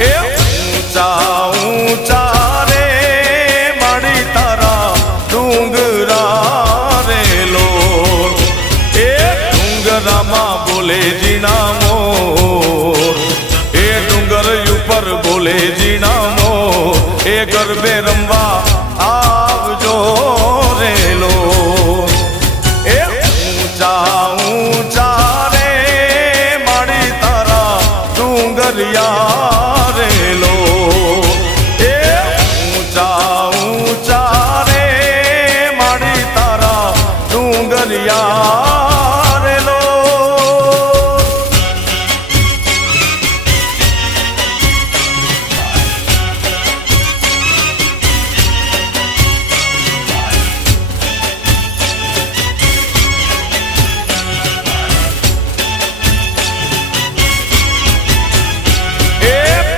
એ ઊંચા ઊંચા રે માડી તારા ડુંગરા રે લોર એ ડુંગરામાં બોલે જીણા મોર એ ડુંગર ઉપર બોલે જીણા